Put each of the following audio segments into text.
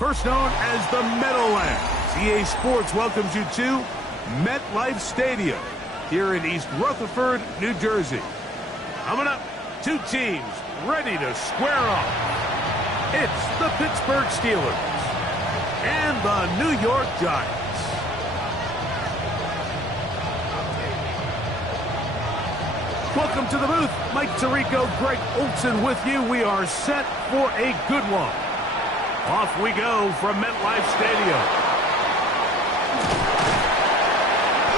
first known as the Meadowlands. EA Sports welcomes you to MetLife Stadium here in East Rutherford, New Jersey. Coming up, two teams ready to square off. It's the Pittsburgh Steelers and the New York Giants. Welcome to the booth. Mike Tirico, Greg Olson with you. We are set for a good one. Off we go from MetLife Stadium.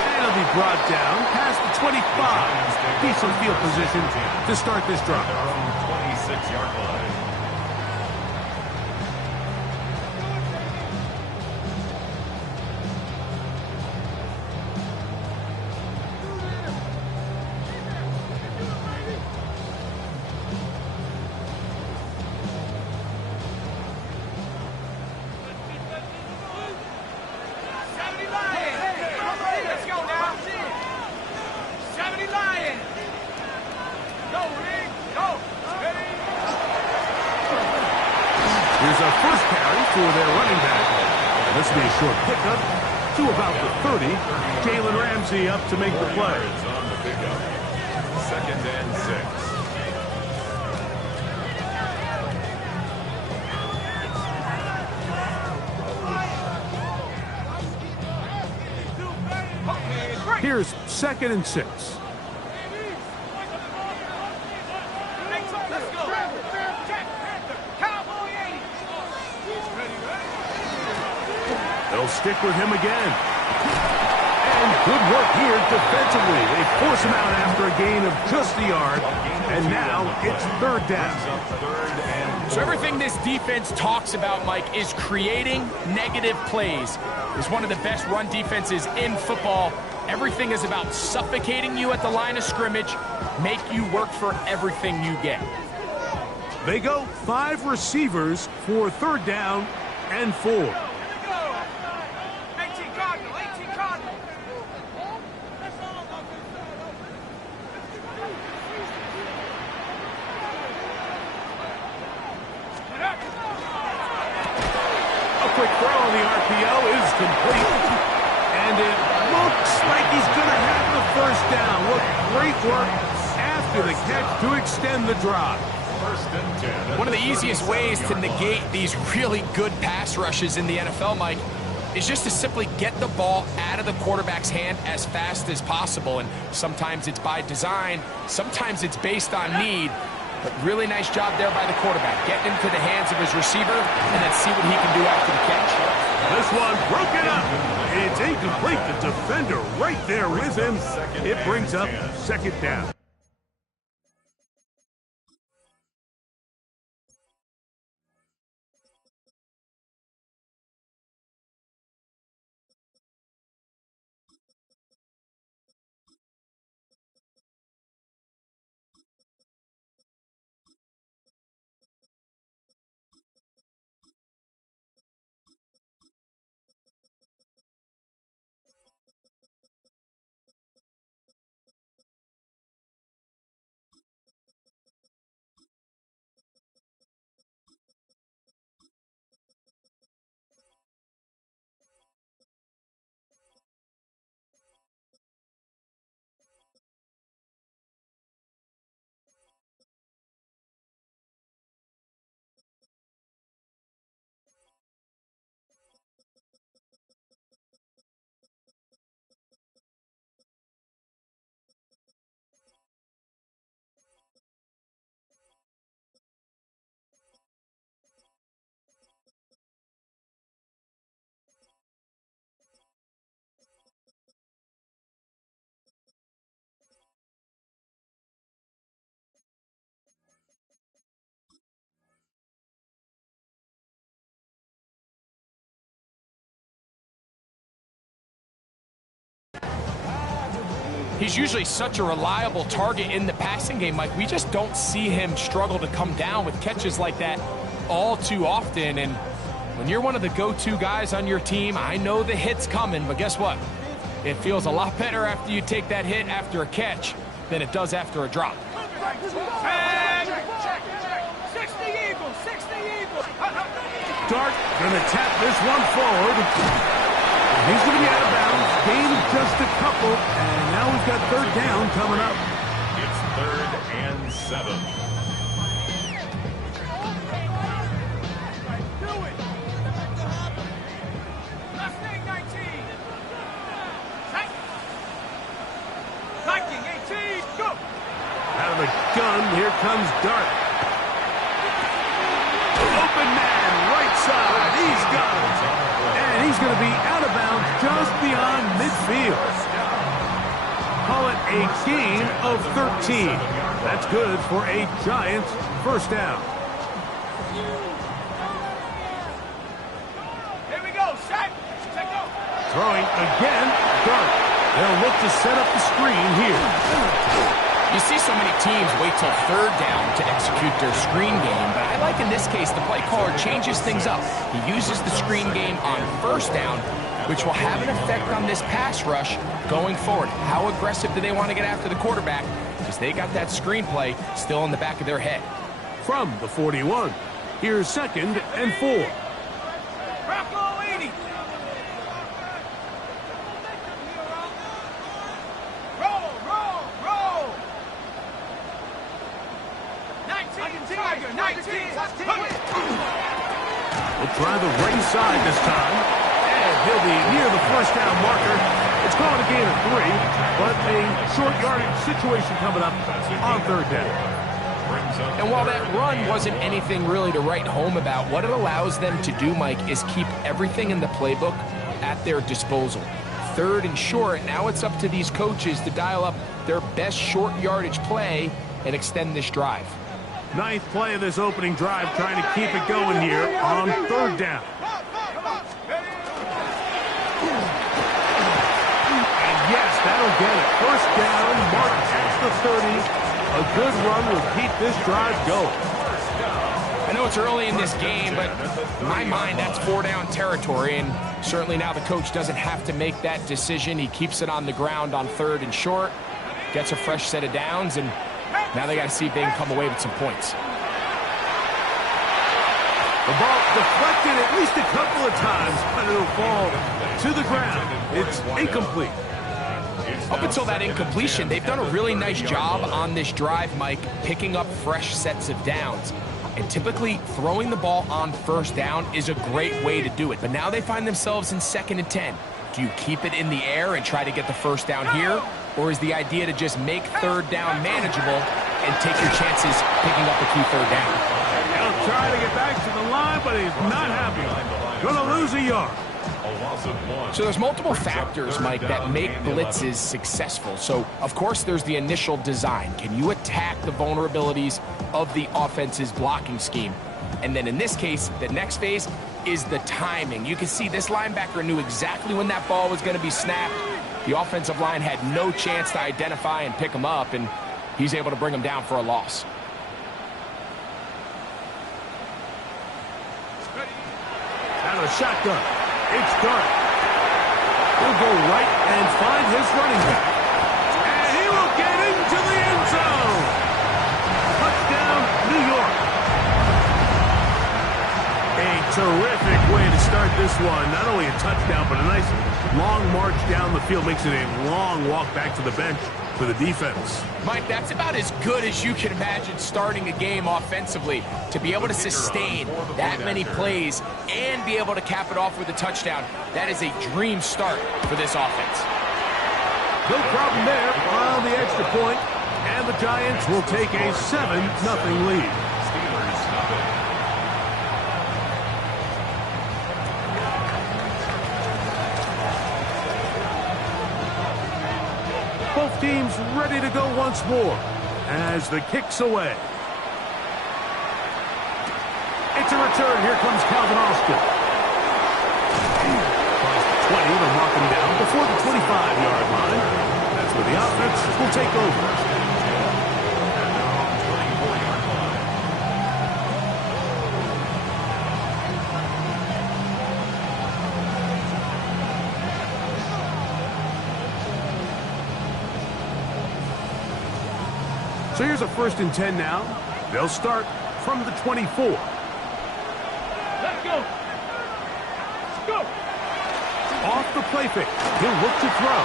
And it'll be brought down past the 25. Decent field position to start this drive. Their own 26-yard line. Here's our first carry for their running back. And this will be a short pickup to about the 30. Jalen Ramsey up to make the play. On the pickup. 2nd and 6. Here's 2nd and 6. They'll stick with him again. And good work here defensively. They force him out after a gain of just a yard. And now it's 3rd down. So everything this defense talks about, Mike, is creating negative plays. It's one of the best run defenses in football. Everything is about suffocating you at the line of scrimmage, make you work for everything you get. They go 5 receivers for 3rd down and 4. Quick throw on the RPO is complete. And it looks like he's going to have the 1st down. What great work after the catch to extend the drive. 1st and 10. One of the easiest ways to negate these really good pass rushes in the NFL, Mike, is just to simply get the ball out of the quarterback's hand as fast as possible. And sometimes it's by design, sometimes it's based on need. But really nice job there by the quarterback, getting into the hands of his receiver, and then see what he can do after the catch. This one broken up. It's incomplete. The defender right there with him. It brings up 2nd down. He's usually such a reliable target in the passing game, Mike. We just don't see him struggle to come down with catches like that all too often. And when you're one of the go-to guys on your team, I know the hit's coming, but guess what? It feels a lot better after you take that hit after a catch than it does after a drop. 60 Eagles, 60 Eagles. start. Going to tap this one forward. He's going to be out of bounds. Gain just a couple. And now we've got third down coming up. It's 3rd and 7. Out of the gun, here comes Dart. Open man, right side. He's got it. And he's going to be out of bounds just beyond midfield. Call it a gain of 13. That's good for a Giants first down. Here we go, set. Check go. Throwing again, Dart. They'll look to set up the screen here. You see so many teams wait till third down to execute their screen game, but I like in this case the play caller changes things up. He uses the screen game on first down, which will have an effect on this pass rush going forward. How aggressive do they want to get after the quarterback? Because they got that screen play still in the back of their head. From the 41, here's 2nd and 4. Rocco 80. Roll. 19, Tiger, 19. We'll try the right side this time. And he'll be near the first down marker. It's called a gain of 3, but a short yardage situation coming up on third down. And while that run wasn't anything really to write home about, what it allows them to do, Mike, is keep everything in the playbook at their disposal. 3rd and short, now it's up to these coaches to dial up their best short yardage play and extend this drive. 9th play of this opening drive, trying to keep it going here on third down. And yes, that'll get it. First down, marked at the 30. A good run will keep this drive going. I know it's early in this game, but in my mind, that's 4-down territory, and certainly now the coach doesn't have to make that decision. He keeps it on the ground on 3rd and short, gets a fresh set of downs, and now they got to see if they can come away with some points. The ball deflected at least a couple of times, but it'll fall to the ground. It's incomplete. Up until that incompletion, they've done a really nice job on this drive, Mike, picking up fresh sets of downs. And typically, throwing the ball on first down is a great way to do it. But now they find themselves in 2nd and 10. Do you keep it in the air and try to get the first down here? Or is the idea to just make third down manageable and take your chances picking up a key third down? He'll try to get back to the line, but he's not happy. Going to lose a yard. So there's multiple factors, Mike, that make blitzes successful. So, of course, there's the initial design. Can you attack the vulnerabilities of the offense's blocking scheme? And then in this case, the next phase is the timing. You can see this linebacker knew exactly when that ball was going to be snapped. The offensive line had no chance to identify and pick him up, and he's able to bring him down for a loss. Out of the shotgun. It's Dart. He'll go right and find his running back. And he will get into the end zone. Touchdown, New York. A terrific way to start this one. Not only a touchdown, but a nice long march down the field. Makes it a long walk back to the bench for the defense. Mike, that's about as good as you can imagine starting a game offensively. To be able to sustain that many plays and be able to cap it off with a touchdown, that is a dream start for this offense. No problem there on the extra point, and the Giants will take a 7-0 lead. Both teams ready to go once more as the kick's away. It's a return. Here comes Calvin Austin. Across the 20, they'll mark him down before the 25-yard line. That's where the offense will take over. So here's a 1st and 10 now. They'll start from the 24. Let's go. Off the play fake. He'll look to throw.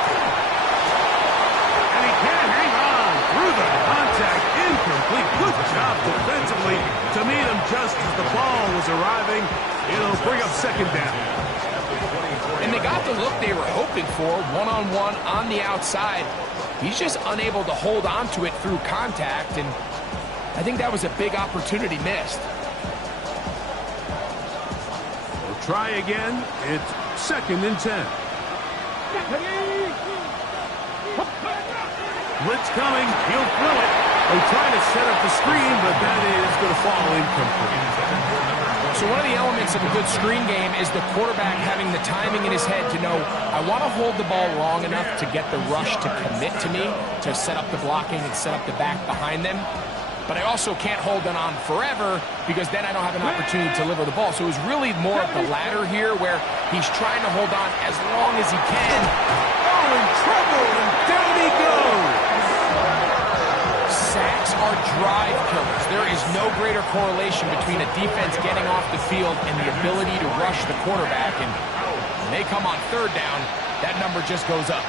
And he can't hang on through the contact. Incomplete. Good job defensively to meet him just as the ball was arriving. It'll bring up second down. And they got the look they were hoping for, one-on-one on the outside. He's just unable to hold on to it through contact, and I think that was a big opportunity missed. We'll try again. It's 2nd and 10. Blitz coming. He'll throw it. They're trying to set up the screen, but that is going to fall incomplete. So one of the elements of a good screen game is the quarterback having the timing in his head to know, I want to hold the ball long enough to get the rush to commit to me, to set up the blocking and set up the back behind them. But I also can't hold it on forever because then I don't have an opportunity to deliver the ball. So it was really more of the latter here where he's trying to hold on as long as he can. Oh, in trouble, and down he goes. Sacks are drive killers. There is no greater correlation between a defense getting off the field and the ability to rush the quarterback. And when they come on 3rd down, that number just goes up.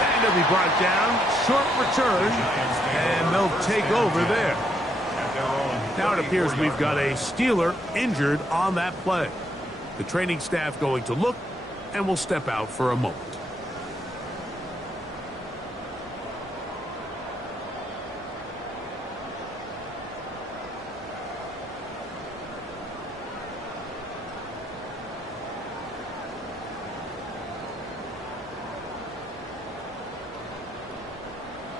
And he'll be brought down. Short return. And they'll take over there. Now it appears we've got a Steeler injured on that play. The training staff going to look and will step out for a moment.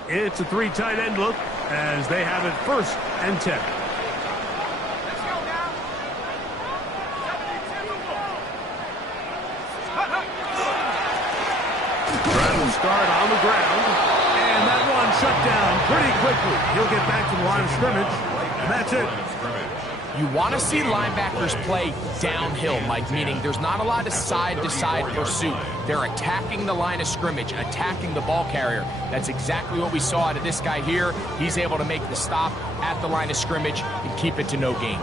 It's a 3 tight end look as they have it 1st and 10. Start on the ground, and that one shut down pretty quickly. He'll get back to the line of scrimmage, and that's it. You want to see linebackers play downhill, Mike, meaning there's not a lot of side-to-side pursuit. They're attacking the line of scrimmage, attacking the ball carrier. That's exactly what we saw out of this guy here. He's able to make the stop at the line of scrimmage and keep it to no gain.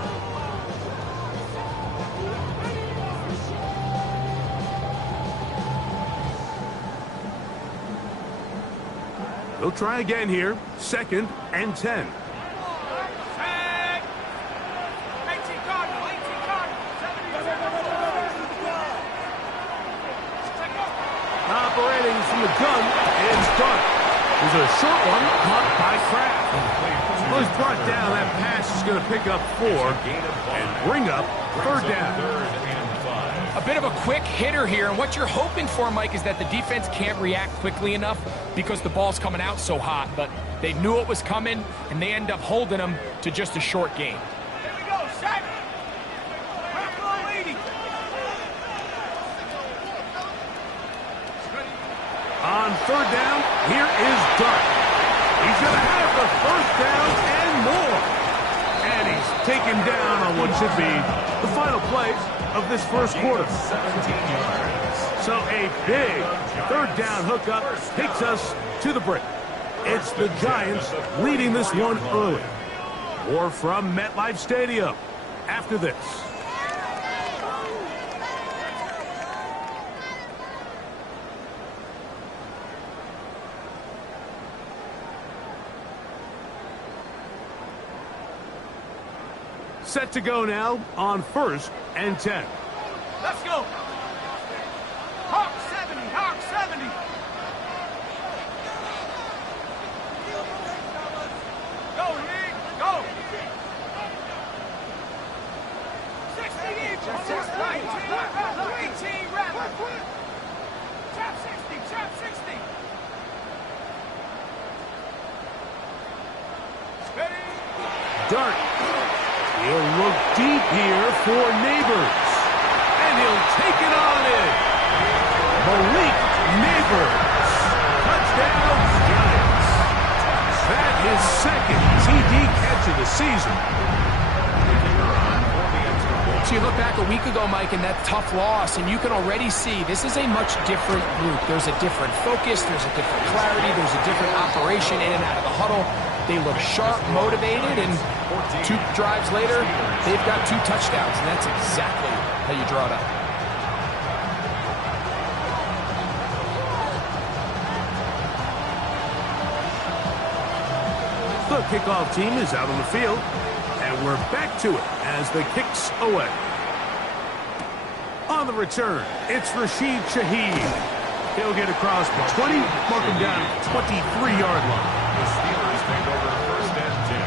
They'll try again here. 2nd and 10. Operating from the gun is Dart. There's a short one caught by Kraft. Well, he's brought down. That pass is going to pick up 4 and bring up 3rd down. A bit of a quick hitter here, and what you're hoping for, Mike, is that the defense can't react quickly enough because the ball's coming out so hot, but they knew it was coming, and they end up holding them to just a short gain. Here we go, Shaq. On 3rd down, here is Dart. He's going to have the 1st down and more. And he's taken down on what should be the final play of this 1st quarter. So a big 3rd down hookup takes us to the break. It's the Giants leading this one early. More from MetLife Stadium after this. Set to go now on 1st and 10. Let's go. Hawk 70, Hawk 70. Go, Lee, go. 60 each. 18 rather. Trap 60, trap 60. Ready? Dart. He'll look deep here for Neighbors. And he'll take it on in. Malik Neighbors. Touchdown, Giants. That is 2nd TD catch of the season. So you look back a week ago, Mike, and that tough loss, and you can already see this is a much different group. There's a different focus, there's a different clarity, there's a different operation in and out of the huddle. They look sharp, motivated, and 2 drives later, they've got 2 touchdowns, and that's exactly how you draw it up. The kickoff team is out on the field, and we're back to it as the kick's away. On the return, it's Rashid Shaheed. He'll get across the 20, mark him down at the 23-yard line. The Steelers take over 1st and 10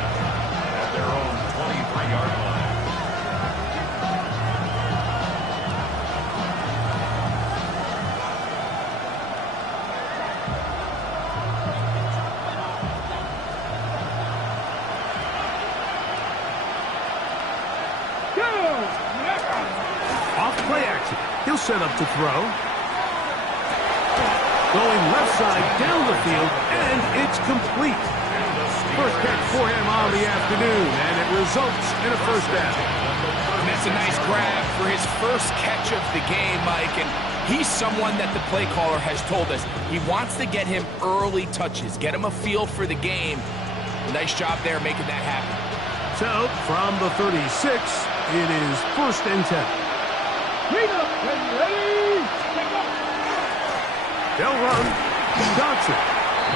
at their own 23-yard line. Off play action. He'll set up to throw. Going left side down the field, and it's complete. First catch for him on the afternoon, and it results in a first down. And that's a nice grab for his first catch of the game, Mike. And he's someone that the play caller has told us he wants to get him early touches, get him a feel for the game. Nice job there making that happen. So, from the 36, it is 1st and 10. They'll run. Johnson.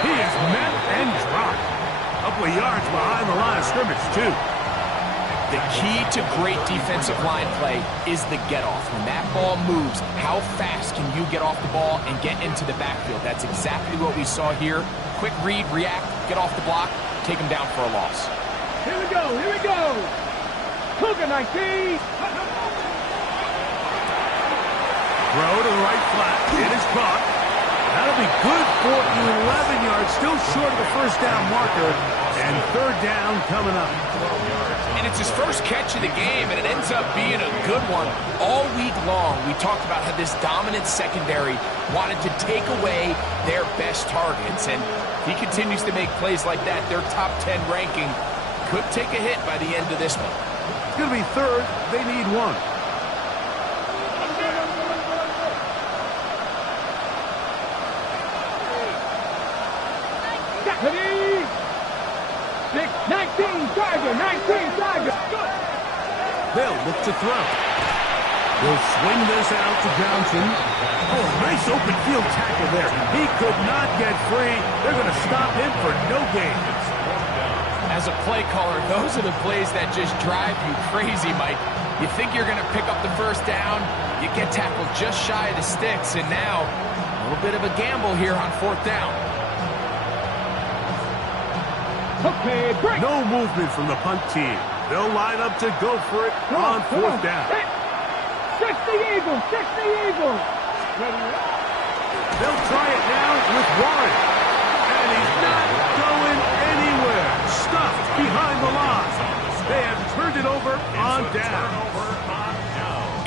He is met and dropped. A couple of yards behind the line of scrimmage, too. The key to great defensive line play is the get-off. When that ball moves, how fast can you get off the ball and get into the backfield? That's exactly what we saw here. Quick read, react, get off the block, take him down for a loss. Here we go, here we go. Cougar 19. Throw to the right flat. It is caught. That'll be good for 11 yards. Still short of the first down marker. And 3rd down coming up. And it's his first catch of the game, and it ends up being a good one. All week long, we talked about how this dominant secondary wanted to take away their best targets. And if he continues to make plays like that, their top 10 ranking could take a hit by the end of this one. It's going to be 3rd. They need 1. Ready? 19, Tiger, 19, Tiger. They'll look to throw. He'll swing this out to Johnson. Oh, nice open field tackle there. He could not get free. They're going to stop him for no gain. As a play caller, those are the plays that just drive you crazy, Mike. You think you're going to pick up the first down, you get tackled just shy of the sticks, and now a little bit of a gamble here on 4th down. Okay, break. No movement from the punt team. They'll line up to go for it on 4th down. 60 Eagles, 60 Eagles. They'll try it now with Warren. And he's not going anywhere. Stuffed behind the line. They have turned it over on down.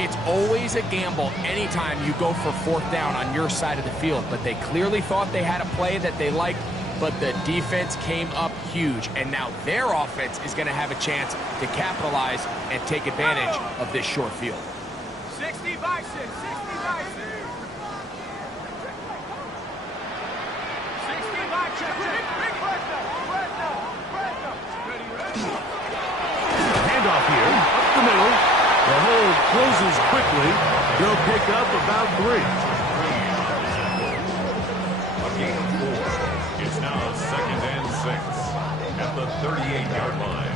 It's always a gamble anytime you go for 4th down on your side of the field, but they clearly thought they had a play that they liked, but the defense came up huge, and now their offense is going to have a chance to capitalize and take advantage of this short field. 60 by 6, 60 by 6. 60 by check. Handoff here, up the middle. The hold closes quickly. They'll pick up about 3. A gain of 4. It's now 2nd and 6 at the 38-yard line.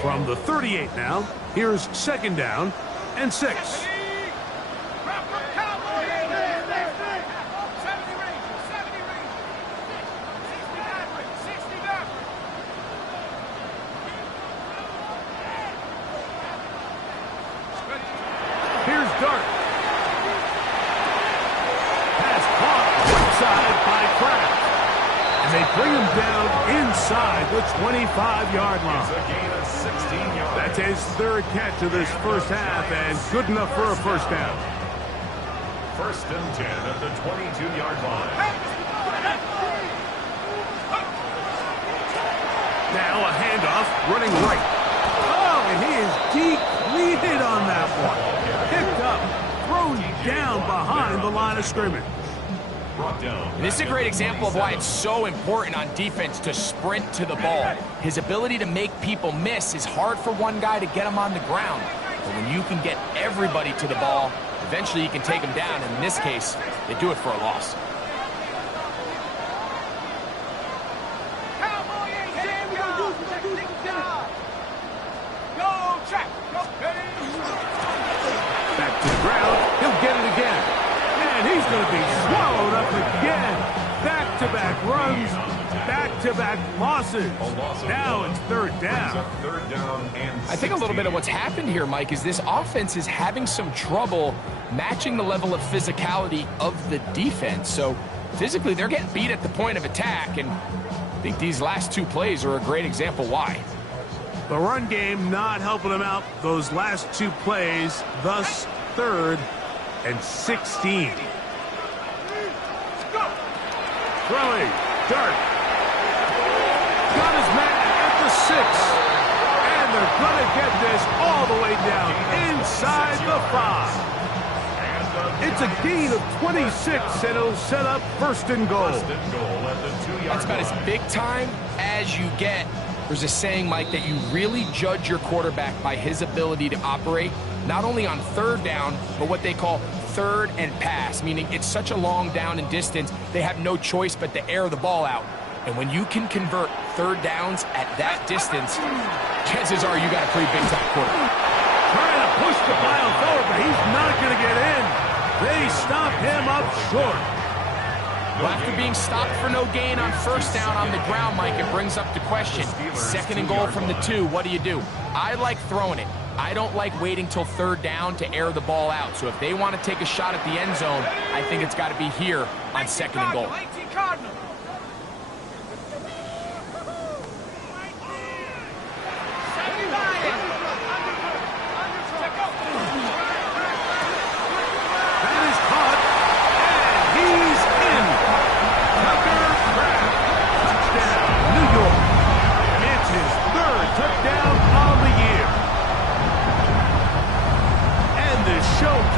From the 38 now, here's 2nd down and 6. Here's Dart. Pass caught outside by Kraft. And they bring him down inside the 25-yard line. It's a gain of 16 yards. That's his 3rd catch of this first half, and good enough for a first down. 1st and 10 at the 22-yard line. Now a handoff running right. Oh, and he is Depleted on that one. Picked up, thrown down behind the line of scrimmage. And this is a great example of why it's so important on defense to sprint to the ball. His ability to make people miss is hard for one guy to get him on the ground. But when you can get everybody to the ball, eventually you can take them down. And in this case, they do it for a loss. Back to the ground. He'll get it again. And he's going to be swallowed up again. Back-to-back runs, back-to-back losses. Now it's third down. I think a little bit of what's happened here, Mike, is this offense is having some trouble matching the level of physicality of the defense. So physically, they're getting beat at the point of attack, and I think these last two plays are a great example why. The run game not helping them out those last two plays, thus 3rd and 16. Throwing, Dart. Got his man at the 6. And they're going to get this all the way down inside the 5. It's a gain of 26, and it'll set up 1st and goal. That's about as big time as you get. There's a saying, Mike, that you really judge your quarterback by his ability to operate, not only on 3rd down, but what they call 3rd and pass, meaning it's such a long down and distance, they have no choice but to air the ball out. And when you can convert 3rd downs at that distance, chances are you got a pretty big-time quarterback. Trying to push the pile forward, but he's not going to get in. They stop him up short. Well, after being stopped for no gain on 1st down on the ground, Mike, it brings up the question. 2nd and goal from the 2, what do? I like throwing it. I don't like waiting till 3rd down to air the ball out. So if they want to take a shot at the end zone, I think it's got to be here on 2nd and goal.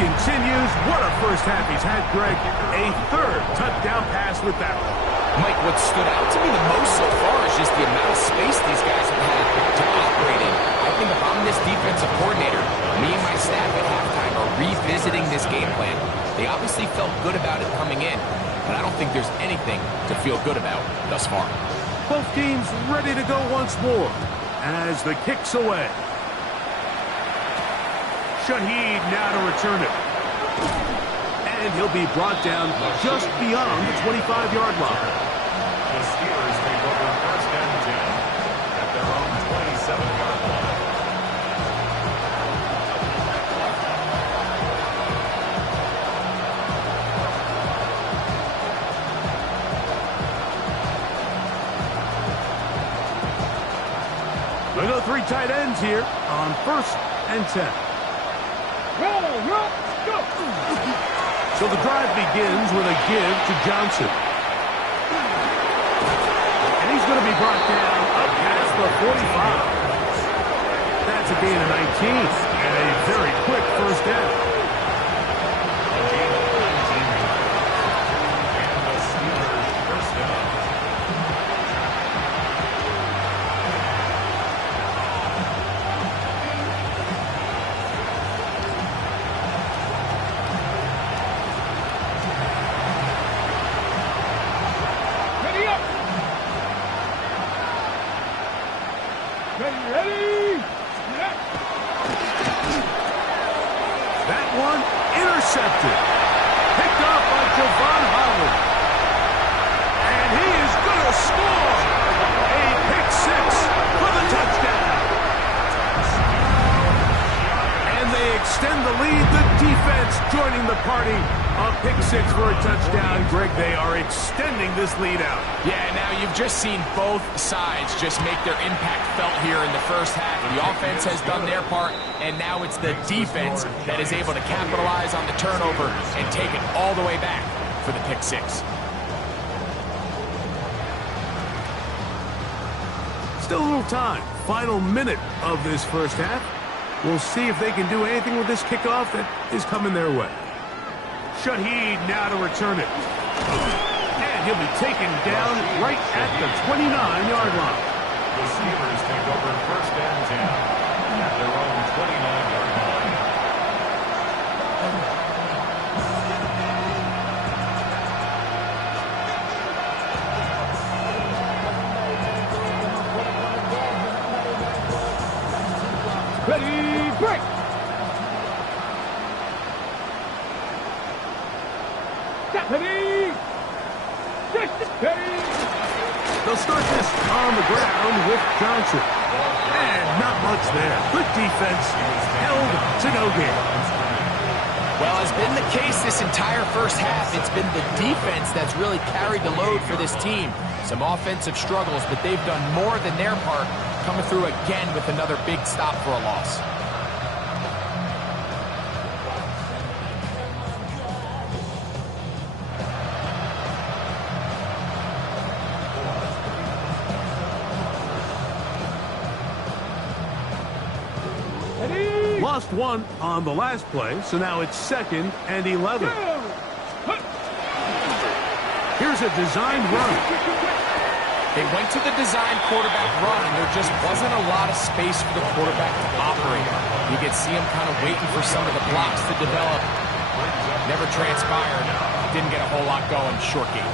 Continues. What a first half he's had, Greg. A 3rd touchdown pass with that one. Mike, what stood out to me the most so far is just the amount of space these guys have had to operate in. I think if I'm this defensive coordinator, me and my staff at halftime are revisiting this game plan. They obviously felt good about it coming in, but I don't think there's anything to feel good about thus far. Both teams ready to go once more as the kick's away. Shaheed now to return it. And he'll be brought down just beyond the 25-yard line. The Steelers take over 1st and 10 at their own 27-yard line. They go 3 tight ends here on 1st and 10. So the drive begins with a give to Johnson. And he's going to be brought down up past the 45. That's a gain of 19 and a very quick 1st down. And the Steelers 1st down. That one intercepted. Picked off by Javon Holland. And he is going to score. A pick 6 for the touchdown. And they extend the lead. The defense joining the party. A pick 6 for a touchdown. Greg, they are extending this lead out. Yeah, now you've just seen both sides just make their impact felt here in the first half. The offense has done their part, and now it's the defense that is able to capitalize on the turnover and take it all the way back for the pick 6. Still a little time. Final minute of this first half. We'll see if they can do anything with this kickoff that is coming their way. Shaheed now to return it. And he'll be taken down right at the 29-yard line. The Steelers take over first and 10 at their own 29-yard line. Ready, break! Ready! Ready! They'll start this on the ground with Johnson. And not much there. Good defense. Held to no gain. Well, as been the case this entire first half, it's been the defense that's really carried the load for this team. Some offensive struggles, but they've done more than their part, coming through again with another big stop for a loss. Lost one on the last play, so now it's 2nd and 11. Here's a designed run. They went to the design quarterback run, and there just wasn't a lot of space for the quarterback to operate. You could see him kind of waiting for some of the blocks to develop. Never transpired. Didn't get a whole lot going. Short game.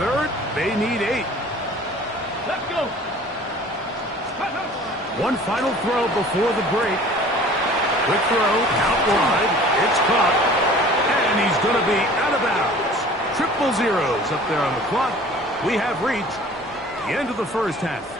Third, they need 8. Let's go! One final throw before the break. Quick throw, out wide. It's caught. And he's going to be out of bounds. Triple zeros up there on the clock. We have reached the end of the first half.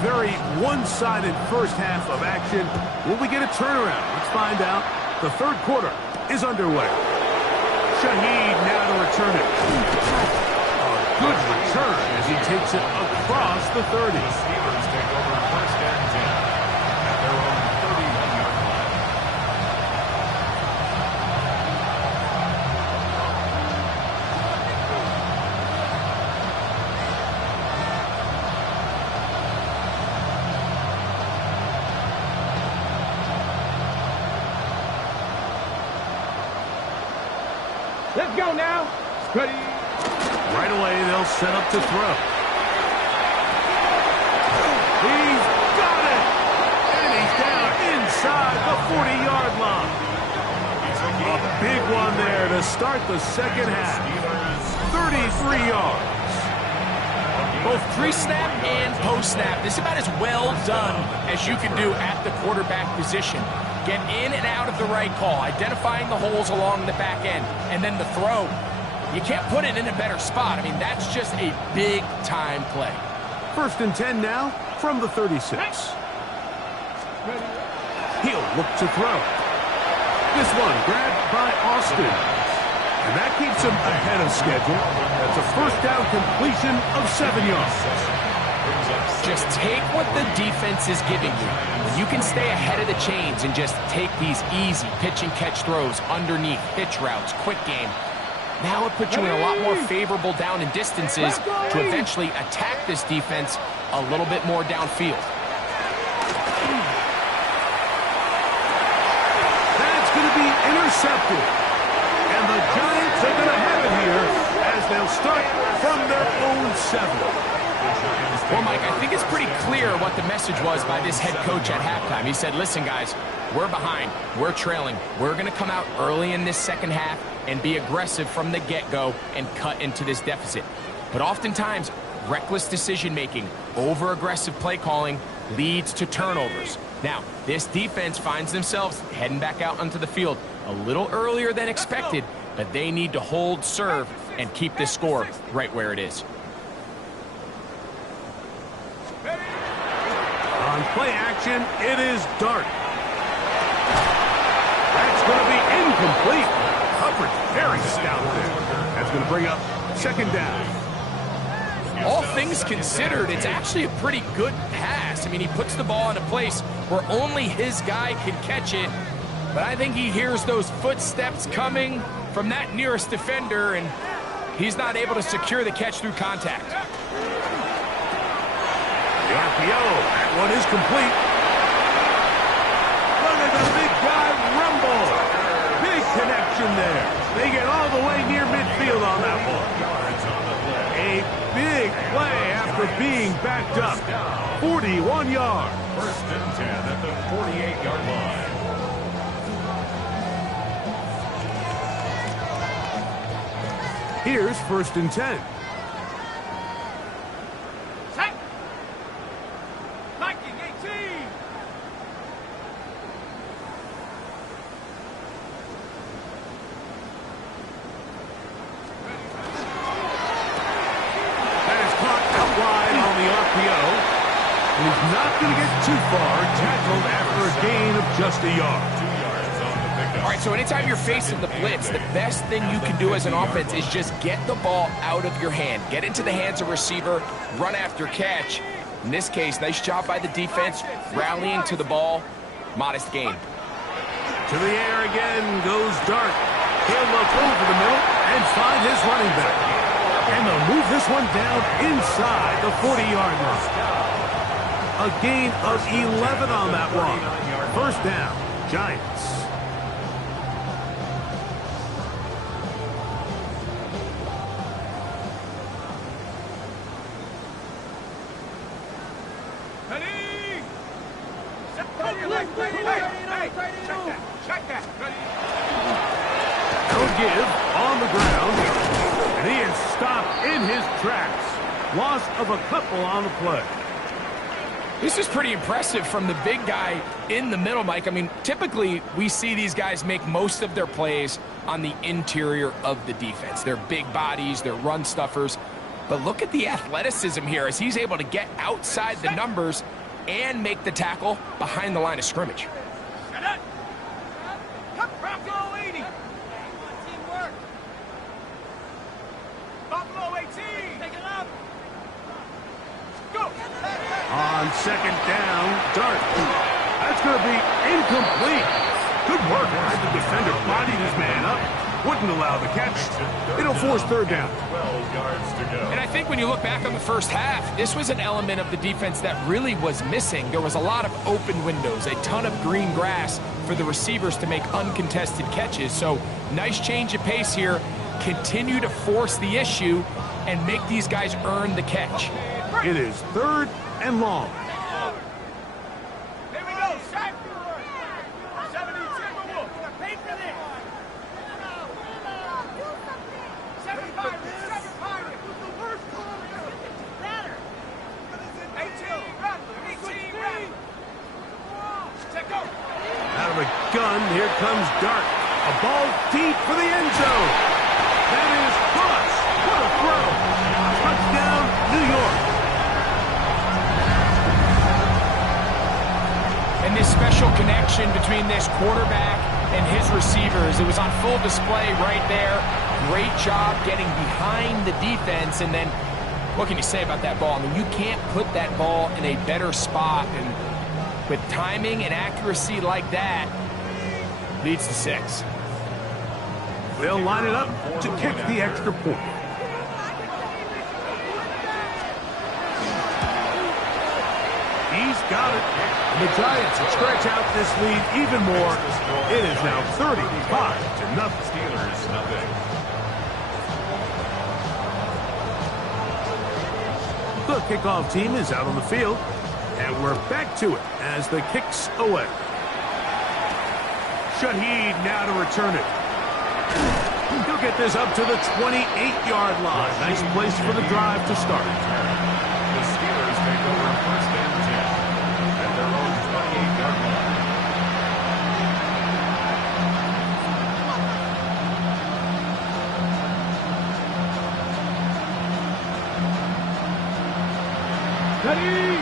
Very one-sided first half of action. Will we get a turnaround? Let's find out. The third quarter is underway. Shaheed now to return it. A good return as he takes it across the 30. The Steelers take over first and 10 at their own 31-yard line. Let's go now! Ready! Right away, they'll set up to throw. He's got it! And he's down inside the 40-yard line. A big one there to start the second half. 33 yards. Both pre-snap and post-snap. This is about as well done as you can do at the quarterback position. Get in and out of the right call, identifying the holes along the back end, and then the throw. You can't put it in a better spot. I mean, that's just a big-time play. 1st and 10 now from the 36. He'll look to throw. This one grabbed by Austin. And that keeps him ahead of schedule. That's a first down completion of 7 yards. Just take what the defense is giving you. When you can stay ahead of the chains and just take these easy pitch and catch throws underneath, pitch routes, quick game, now it puts you in a lot more favorable down and distances to eventually attack this defense a little bit more downfield. That's going to be intercepted. And the Giants are going to have it here as they'll start from their own 7. Well, Mike, I think it's pretty clear what the message was by this head coach at halftime. He said, listen, guys, we're behind. We're trailing. We're going to come out early in this second half and be aggressive from the get-go and cut into this deficit. But oftentimes, reckless decision-making, over-aggressive play calling leads to turnovers. Now, this defense finds themselves heading back out onto the field a little earlier than expected, but they need to hold serve and keep this score right where it is. On play action, it is Dart. That's going to be incomplete. Coverage very stout there. That's going to bring up 2nd down. all things considered, it's actually a pretty good pass. I mean, he puts the ball in a place where only his guy can catch it, but I think he hears those footsteps coming from that nearest defender, and he's not able to secure the catch through contact. The RPO, that one is complete. Look at the big guy rumble. Big connection there. They get all the way near midfield on that one. A big play after being backed up. 41 yards. First and 10 at the 48-yard line. Here's first and 10. Set. Viking 18. That is caught out wide on the RPO. He's not going to get too far. Tackled after a gain of just a yard. 2 yards on the pickup. All right, so anytime you're facing the blitz, the best thing you can do as an offense is just get the ball out of your hand. Get into the hands of receiver, run after catch. In this case, nice job by the defense, rallying to the ball. Modest gain. To the air again goes Dart. He'll look over the middle and find his running back. And they'll move this one down inside the 40-yard line. A gain of 11 on that one. First down, Giants. Ready. Hey, check that. Ready. No give on the ground. And he is stopped in his tracks. Loss of a couple on the play. This is pretty impressive from the big guy in the middle, Mike. I mean, typically we see these guys make most of their plays on the interior of the defense. They're big bodies, they're run stuffers. But look at the athleticism here as he's able to get outside the numbers and make the tackle behind the line of scrimmage. Shut up. Buffalo 80. Teamwork. Buffalo 18. Take it up. Go. On second down, Dart. That's going to be incomplete. Good work. The defender bodied his man up. Wouldn't allow the catch. It'll force third down. 12 yards to go. And I think when you look back on the first half, this was an element of the defense that really was missing. There was a lot of open windows, a ton of green grass for the receivers to make uncontested catches. So nice change of pace here. Continue to force the issue and make these guys earn the catch. It is third and long. Here we go. Shot. 70 Timberwolves. Pay for this. 7 Pirates. 7 Pirates. Who's the worst corner? Better. 18 Rattlers. 18 Rattlers. Check go. Out of the gun, here comes Dart. A ball deep for the end zone. That is Cross. What a throw. Touchdown, New York. And this special connection between this quarterback and his receivers, it was on full display right there. Great job getting behind the defense. And then what can you say about that ball? I mean, you can't put that ball in a better spot. And with timing and accuracy like that, leads to 6. They'll line it up to kick the extra point. He's got it. And the Giants stretch out this lead even more. It is now 35-0. Steelers, nothing. The kickoff team is out on the field. And we're back to it as the kick's away. Shaheed now to return it. He'll get this up to the 28-yard line. Nice place for the drive to start. The Steelers take over first and 10 at their own 28-yard line. Ready.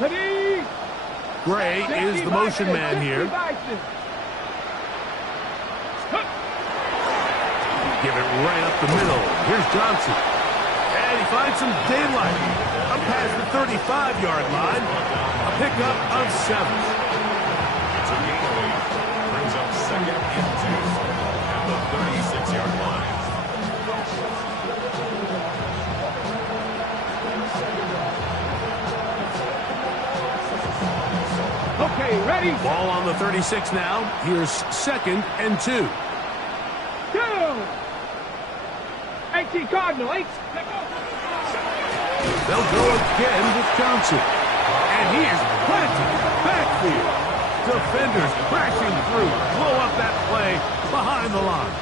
Ready. Gray is the motion man here. give it right up the middle. Here's Johnson. And he finds some daylight. Up past the 35-yard line. A pickup of 7. It's a gain of 8. Brings up second and 2 at the 36-yard line. Okay, ready? Ball on the 36 now. Here's second and 2. Two. 18 Cardinal. 8. They'll go again with Johnson. And he is planted backfield. Defenders crashing through. Blow up that play behind the line.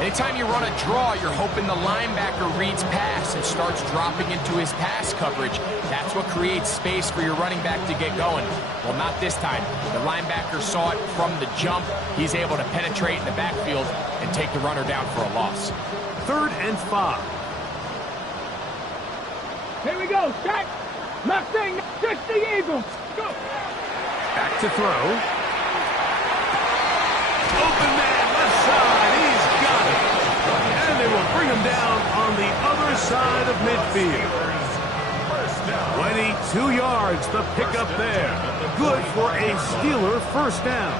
Anytime you run a draw, you're hoping the linebacker reads pass and starts dropping into his pass coverage. That's what creates space for your running back to get going. Well, not this time. The linebacker saw it from the jump. He's able to penetrate in the backfield and take the runner down for a loss. 3rd and 5. Here we go. Shot. Mustang. Just the Eagles. Go. Back to throw. Open man, left side. He's got it. And they will bring him down on the other side of midfield. 22 yards, the pickup there. Good for a Steeler first down.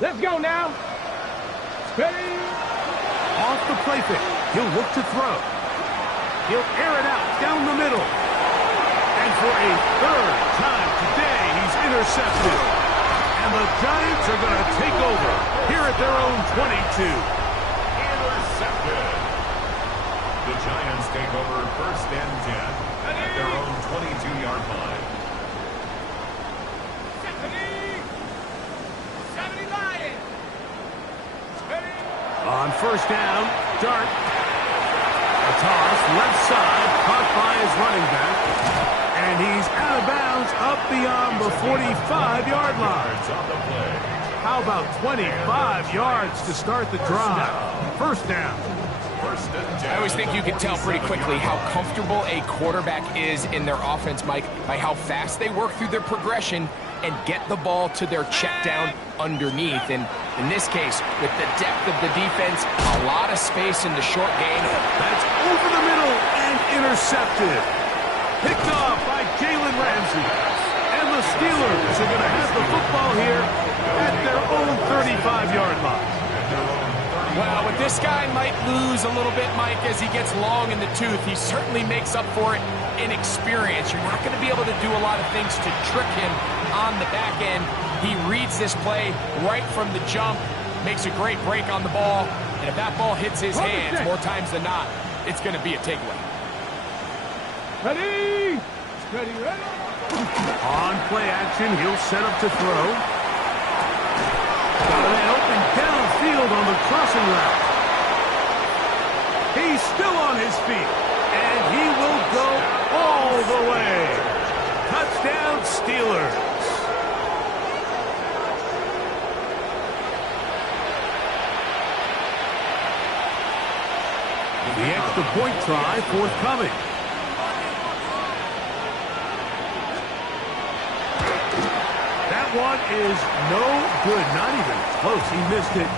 Let's go now. Ready? Off the play fake. He'll look to throw. He'll air it out down the middle. And for a 3rd time today, he's intercepted. And the Giants are going to take over here at their own 22. Intercepted. The Giants take over 1st and 10 at their own 22-yard line. 70 Lions. On first down, Dart. A toss, left side, caught by his running back. And he's out of bounds up beyond the 45-yard line. How about 25 yards to start the drive? First down. I always think you can tell pretty quickly how comfortable a quarterback is in their offense, Mike, by how fast they work through their progression and get the ball to their check down underneath. And in this case, with the depth of the defense, a lot of space in the short game. That's over the middle and intercepted. Picked off by Jalen Ramsey. And the Steelers are going to have the football here at their own 35-yard line. Well, what this guy might lose a little bit, Mike, as he gets long in the tooth, he certainly makes up for it in experience. You're not going to be able to do a lot of things to trick him on the back end. He reads this play right from the jump, makes a great break on the ball, and if that ball hits his hands more times than not, it's going to be a takeaway. Ready? Ready, ready? On play action, he'll set up to throw. Got a man open downfield on the crossing route. He's still on his feet, and he will go all the way. Touchdown, Steelers. The extra point try forthcoming. That one is no good, not even close. He missed it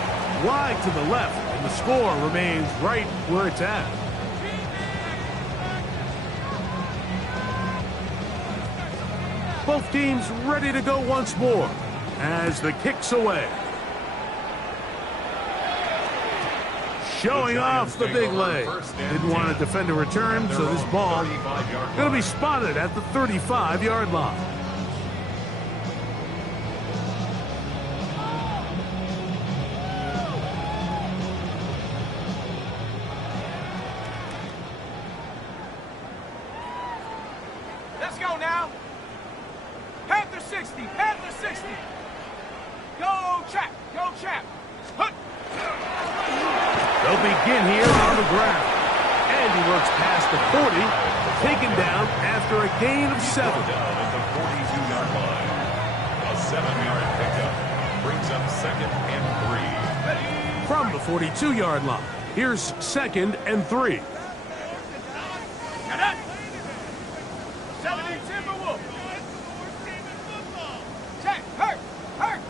wide to the left, and the score remains right where it's at. Both teams ready to go once more as the kick's away. Showing off the big leg. Didn't want to defend a return, so this ball going to be spotted at the 35-yard line. Let's go now. Panther 60. Panther 60. Go, Chap. Go, Chap. Hunt. They'll begin here on the ground. And he works past the 40, taken down after a gain of 7. At the 42-yard line. A 7-yard pickup brings up 2nd and 3. From the 42-yard line, here's 2nd and 3. Get up. 70 Timberwolf. Check. Hurt. Hurt.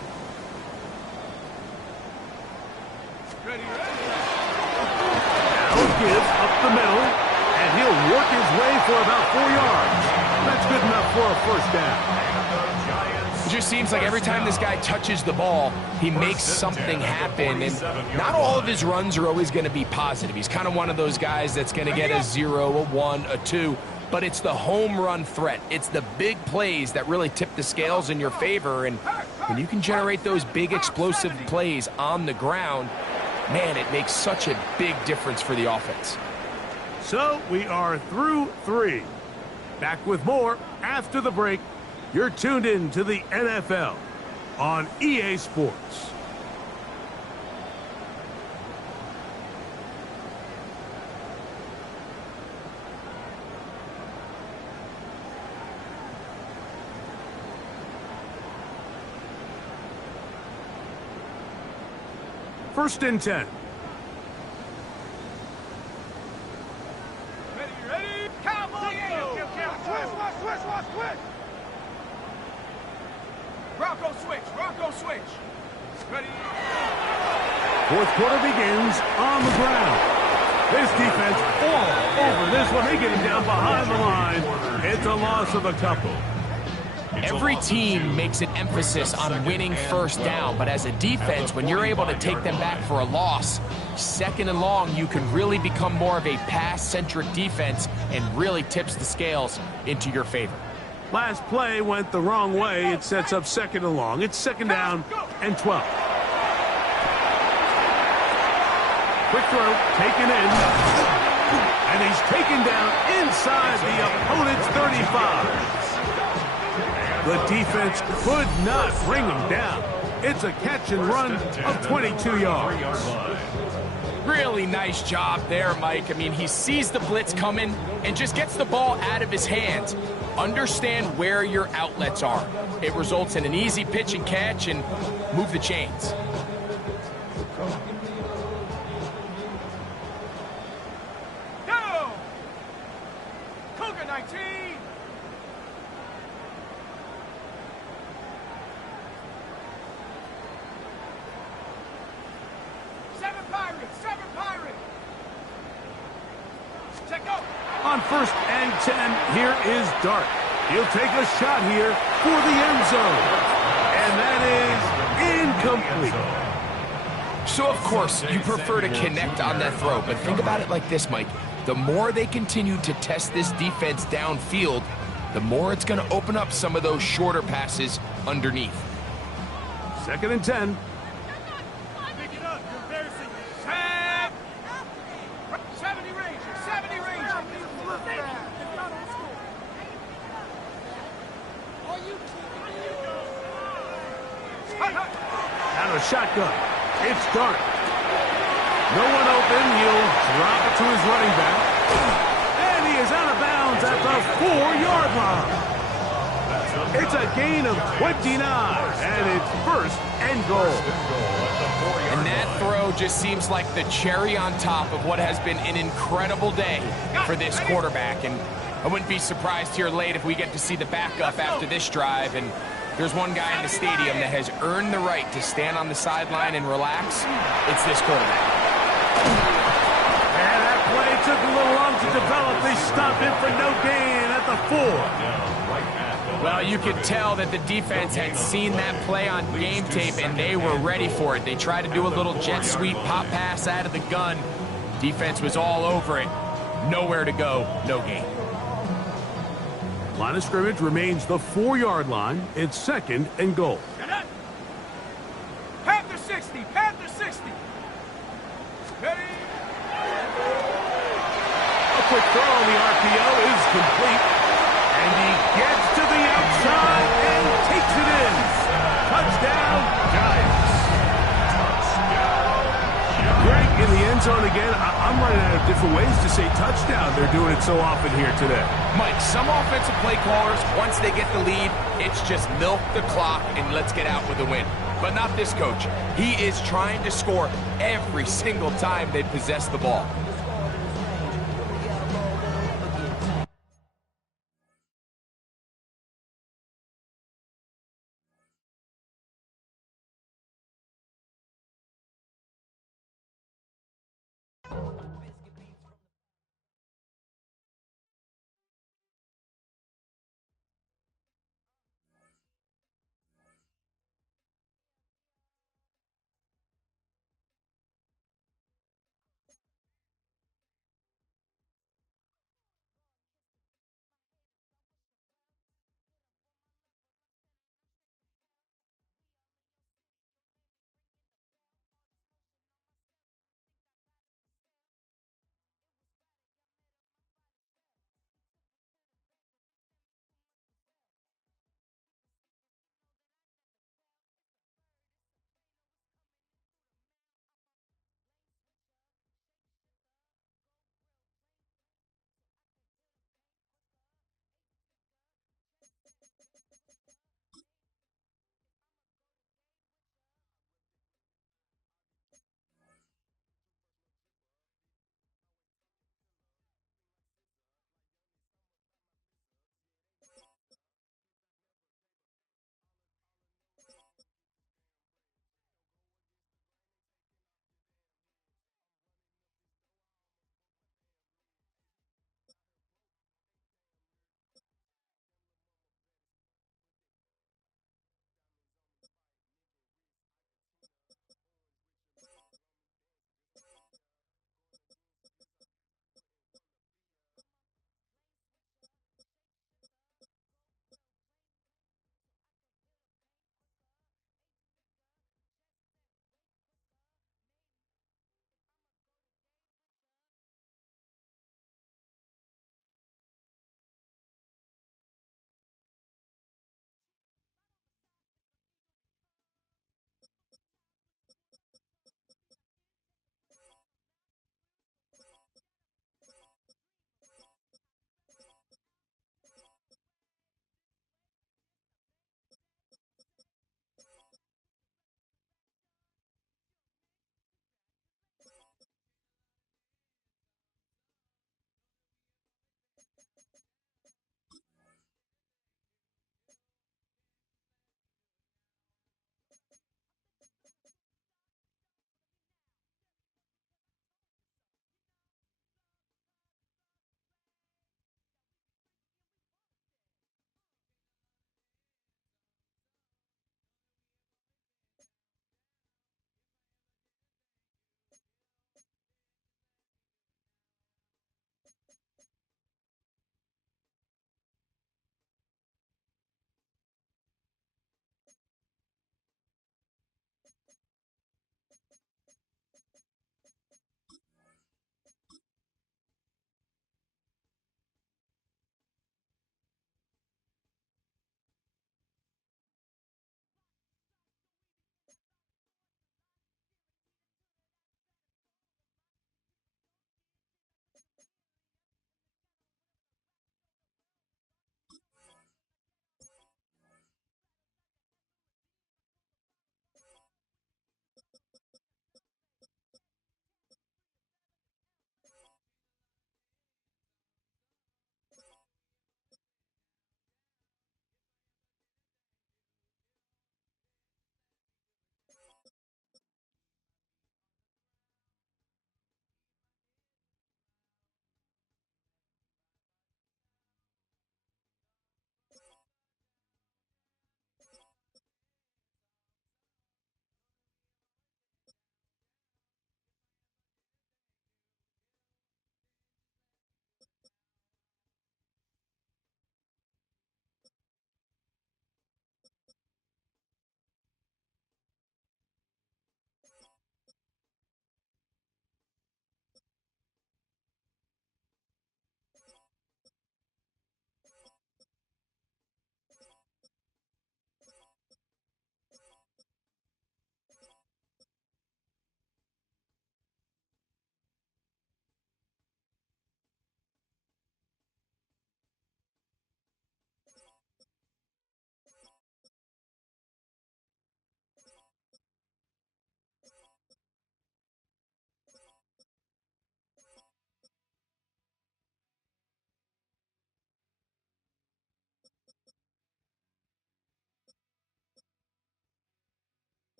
for about 4 yards. That's good enough for a first down. It just seems like every time this guy touches the ball, he makes something happen, and not all of his runs are always going to be positive. He's kind of one of those guys that's going to get a 0, a 1, a 2, but it's the home run threat. It's the big plays that really tip the scales in your favor, and when you can generate those big explosive plays on the ground, man, it makes such a big difference for the offense. So we are through 3. Back with more after the break. You're tuned in to the NFL on EA Sports. First and 10. Ready? Cowboy! Switch! Bronco switch. Ready? Fourth quarter begins on the ground. This defense all over this one. They get him down behind the line. It's a loss of a couple. Every team makes an emphasis on winning first down, but as a defense, when you're able to take them back for a loss, second and long, you can really become more of a pass-centric defense and really tips the scales into your favor. Last play went the wrong way. It sets up second and long. It's second down and 12. Quick throw, taken in. And he's taken down inside the opponent's 35. The defense could not bring him down. It's a catch and run of 22 yards. Really nice job there, Mike. I mean, he sees the blitz coming and just gets the ball out of his hands. Understand where your outlets are. It results in an easy pitch and catch and move the chains. Go! Cougar 19! Seven Pirates! Check out! On first and 10, here is Dart. He'll take a shot here for the end zone. And that is incomplete. So, of course, you prefer to connect on that throw, but think about it like this, Mike. The more they continue to test this defense downfield, the more it's going to open up some of those shorter passes underneath. Second and 10. Pick it up, you're embarrassing. Tag! 70 Ranger! Out of shotgun. It's Dart. No one open. He'll drop it to his running back. And he is out of bounds at the 4-yard line. It's a gain of 29, and it's first and goal. And that throw just seems like the cherry on top of what has been an incredible day for this quarterback. And I wouldn't be surprised here late if we get to see the backup after this drive. And there's one guy in the stadium that has earned the right to stand on the sideline and relax. It's this quarterback. And that play took a little long to develop. They stopped it for no gain at the 4. Well, you could tell that the defense had seen that play on game tape, and they were ready for it. They tried to do a little jet sweep pop pass out of the gun. Defense was all over it. Nowhere to go, no gain. Line of scrimmage remains the 4-yard line. It's second and goal. Panther 60! Panther 60! Ready? A quick throw on the RPO is complete. And he gets to the outside and takes it in. Touchdown, Giants. Greg, in the end zone again. I'm running out of different ways to say touchdown. They're doing it so often here today. Mike, some offensive play callers, once they get the lead, it's just milk the clock and let's get out with a win. But not this coach. He is trying to score every single time they possess the ball.